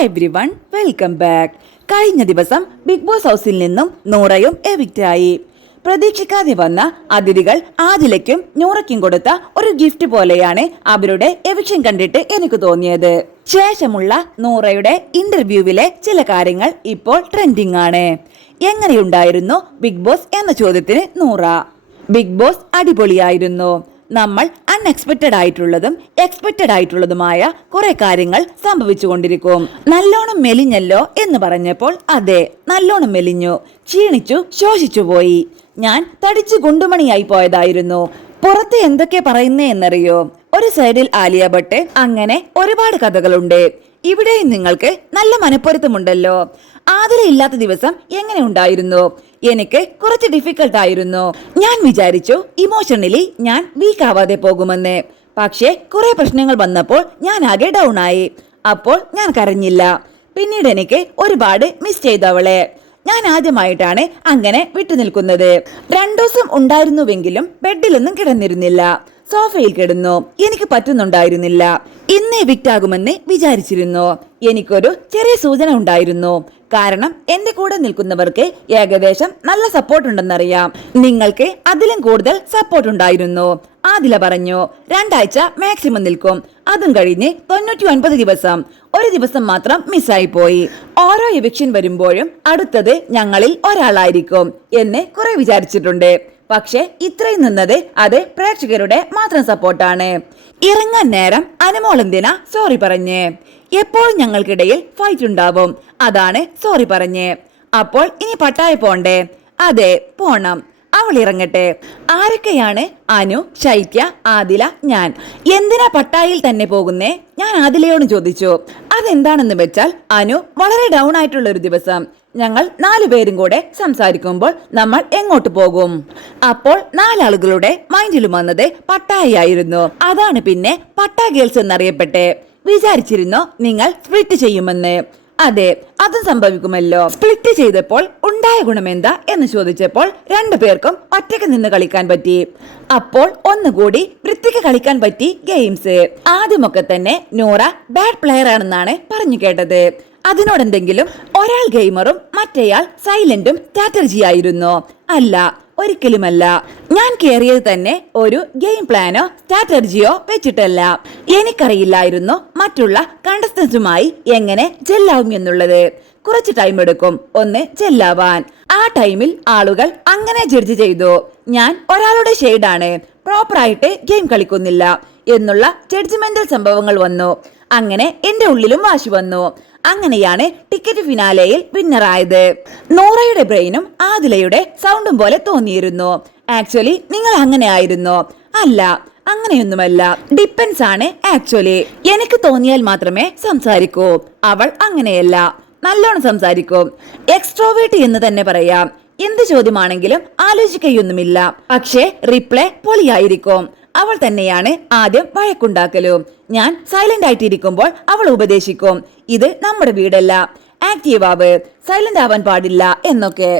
Hi everyone, welcome back. കഴിഞ്ഞ ദിവസം big boss ഹൗസിൽ നിന്നും നൂറയും എവിക്റ്റായി. പ്രതീക്ഷിക്കാതെ വന്ന അതിഥികൾ ആദിലയ്ക്കും നൂറയ്ക്കും കൊടുത്ത ഒരു ഗിഫ്റ്റ് പോലെയാണ് അവരുടെ എവിക്ഷൻ കണ്ടിട്ട് എനിക്ക് തോന്നിയത്. ശേഷമുള്ള നൂറയുടെ ഇന്റർവ്യൂവിലെ ചില കാര്യങ്ങൾ ഇപ്പോൾ ട്രെൻഡിങ് ആണ്. എങ്ങനെയുണ്ടായിരുന്നു ബിഗ് ബോസ് എന്ന ചോദ്യത്തിന് നൂറ, ബിഗ് ബോസ് അടിപൊളിയായിരുന്നു. നമ്മൾ അൺഎക്സ്പെക്റ്റഡ് ആയിട്ടുള്ളതും എക്സ്പെക്റ്റഡ് ആയിട്ടുള്ളതുമായ കുറെ കാര്യങ്ങൾ സംഭവിച്ചുകൊണ്ടിരിക്കും. നല്ലോണം മെലിഞ്ഞല്ലോ എന്ന് പറഞ്ഞപ്പോൾ അതെ, നല്ലോണം മെലിഞ്ഞു, ക്ഷീണിച്ചു, ശോഷിച്ചു പോയി. ഞാൻ തടിച്ചു ഗുണ്ടുമണിയായി പോയതായിരുന്നു. പുറത്ത് എന്തൊക്കെ പറയുന്നേ എന്നറിയോ? ഒരു സൈഡിൽ ആലിയ ഭട്ട്, അങ്ങനെ ഒരുപാട് കഥകളുണ്ട്. ഇവിടെയും നിങ്ങൾക്ക് നല്ല മനപ്പൊരുത്തമുണ്ടല്ലോ. ആതിര ഇല്ലാത്ത ദിവസം എങ്ങനെ ഉണ്ടായിരുന്നു? എനിക്ക് കുറച്ച് ഡിഫിക്കൽട്ട് ആയിരുന്നു. ഞാൻ വിചാരിച്ചു ഇമോഷണലി ഞാൻ വീക്ക് ആവാതെ പോകുമെന്ന്. പക്ഷേ കുറെ പ്രശ്നങ്ങൾ വന്നപ്പോൾ ഞാൻ ആകെ ഡൗൺ ആയി. അപ്പോൾ ഞാൻ കരഞ്ഞില്ല. പിന്നീട് എനിക്ക് ഒരുപാട് മിസ് ചെയ്തവളെ. ഞാൻ ആദ്യമായിട്ടാണ് അങ്ങനെ വിട്ടുനിൽക്കുന്നത്. 2 ദിവസം ഉണ്ടായിരുന്നുവെങ്കിലും ബെഡിലൊന്നും കിടന്നിരുന്നില്ല, സോഫയിൽ കിടന്നു. എനിക്ക് പറ്റുന്നുണ്ടായിരുന്നില്ല. ഇന്ന് എവിക്റ്റ് ആകുമെന്ന് വിചാരിച്ചിരുന്നു. എനിക്കൊരു ചെറിയ സൂചന ഉണ്ടായിരുന്നു. കാരണം എന്റെ കൂടെ നിൽക്കുന്നവർക്ക് ഏകദേശം നല്ല സപ്പോർട്ട് ഉണ്ടെന്നറിയാം. നിങ്ങൾക്ക് അതിലും കൂടുതൽ സപ്പോർട്ട് ഉണ്ടായിരുന്നു. ആദില പറഞ്ഞു 2 ആഴ്ച മാക്സിമം നിൽക്കും. അതും കഴിഞ്ഞ് 99 ദിവസം. ഒരു ദിവസം മാത്രം മിസ്സായി പോയി. ഓരോ എവിക്ഷൻ വരുമ്പോഴും അടുത്തത് ഞങ്ങളിൽ ഒരാളായിരിക്കും എന്ന് കുറെ വിചാരിച്ചിട്ടുണ്ട്. പക്ഷെ ഇത്രയും നിന്നത് അത് പ്രേക്ഷകരുടെ മാത്രം സപ്പോർട്ടാണ്. ഇറങ്ങാൻ നേരം അനുമോളെന്തിനാ സോറി പറഞ്ഞ്? എപ്പോഴും ഞങ്ങൾക്കിടയിൽ ഫൈറ്റ് ഉണ്ടാവും, അതാണ് സോറി പറഞ്ഞ്. അപ്പോൾ ഇനി പട്ടായ പോണ്ടേ? അതെ, പോണം. അവൾ ഇറങ്ങട്ടെ. ആരൊക്കെയാണ്? അനു, ശൈത്യ, ആദില, ഞാൻ. എന്തിനാ പട്ടായിൽ തന്നെ പോകുന്നേ? ഞാൻ ആദിലയോട് ചോദിച്ചു. അതെന്താണെന്ന് വെച്ചാൽ അനു വളരെ ഡൗൺ ആയിട്ടുള്ള ഒരു ദിവസം ഞങ്ങൾ 4 പേരും കൂടെ സംസാരിക്കുമ്പോൾ നമ്മൾ എങ്ങോട്ട് പോകും? അപ്പോൾ 4 ആളുകളുടെ മൈൻഡിലും വന്നത് പട്ടായായിരുന്നു. അതാണ് പിന്നെ പട്ടാ ഗേൾസ് എന്നറിയപ്പെട്ടെ. വിചാരിച്ചിരുന്നോ നിങ്ങൾ സ്പ്ലിറ്റ് ചെയ്യുമെന്ന്? അതെ, അതും സംഭവിക്കുമല്ലോ. സ്പ്ലിറ്റ് ചെയ്തപ്പോൾ ഉണ്ടായ ഗുണമെന്താ എന്ന് ചോദിച്ചപ്പോൾ 2 പേർക്കും ഒറ്റയ്ക്ക് നിന്ന് കളിക്കാൻ പറ്റി. അപ്പോൾ ഒന്നുകൂടി വൃത്തിക്ക് കളിക്കാൻ പറ്റി ഗെയിംസ്. ആദ്യമൊക്കെ തന്നെ നൂറ ബാഡ് പ്ലെയർ ആണെന്നാണ് പറഞ്ഞു കേട്ടത്. അതിനോടെന്തെങ്കിലും? ഒരാൾ ഗെയിമറും മറ്റേയാൾ സൈലന്റും സ്ട്രാറ്റജി ആയിരുന്നു. അല്ല, ഒരിക്കലുമല്ല. ഞാൻ കേറിയത് തന്നെ ഒരു ഗെയിം പ്ലാനോ സ്ട്രാറ്റജിയോ വെച്ചിട്ടല്ല. എനിക്കറിയില്ലായിരുന്നു മറ്റുള്ള കണ്ടസ്റ്റൻസുമായി എങ്ങനെ ജെല്ലാവും എന്നുള്ളത്. കുറച്ച് ടൈം എടുക്കും ഒന്ന് ജെല്ലാവാൻ. ആ ടൈമിൽ ആളുകൾ അങ്ങനെ ജഡ്ജ് ചെയ്തു. ഞാൻ ഒരാളുടെ ഷെയ്ഡാണ്, പ്രോപ്പറായിട്ട് ഗെയിം കളിക്കുന്നില്ല എന്നുള്ള ജഡ്ജ്മെന്റൽ സംഭവങ്ങൾ വന്നു. അങ്ങനെ എന്റെ ഉള്ളിലും വാശി വന്നു. അങ്ങനെയാണ് ടിക്കറ്റ് ഫിനാലെയിൽ വിന്നറായത്. നൂറയുടെ ബ്രെയിനും ആദിലയുടെ സൗണ്ടും പോലെ തോന്നിയിരുന്നു. ആക്ച്വലി നിങ്ങൾ അങ്ങനെ ആയിരുന്നോ? അല്ല, അങ്ങനെയൊന്നുമല്ല. ഡിപ്പെൻസ് ആണ് ആക്ച്വലി. എനിക്ക് തോന്നിയാൽ മാത്രമേ സംസാരിക്കൂ. അവൾ അങ്ങനെയല്ല, നല്ലോണം സംസാരിക്കും. എക്സ്ട്രോവേർട്ട് എന്ന് തന്നെ പറയാം. എന്ത് ചോദ്യമാണെങ്കിലും ആലോചിക്കുകയൊന്നുമില്ല. പക്ഷേ റിപ്ലൈ പൊളിയായിരിക്കും. അവൾ തന്നെയാണ് ആദ്യം വഴക്കുണ്ടാക്കലും. ഞാൻ സൈലന്റ് ആയിട്ടിരിക്കുമ്പോൾ അവൾ ഉപദേശിക്കും, ഇത് നമ്മുടെ വീടല്ല, ആക്റ്റീവ് ആവ്, സൈലന്റ് ആവാൻ പാടില്ല എന്നൊക്കെ.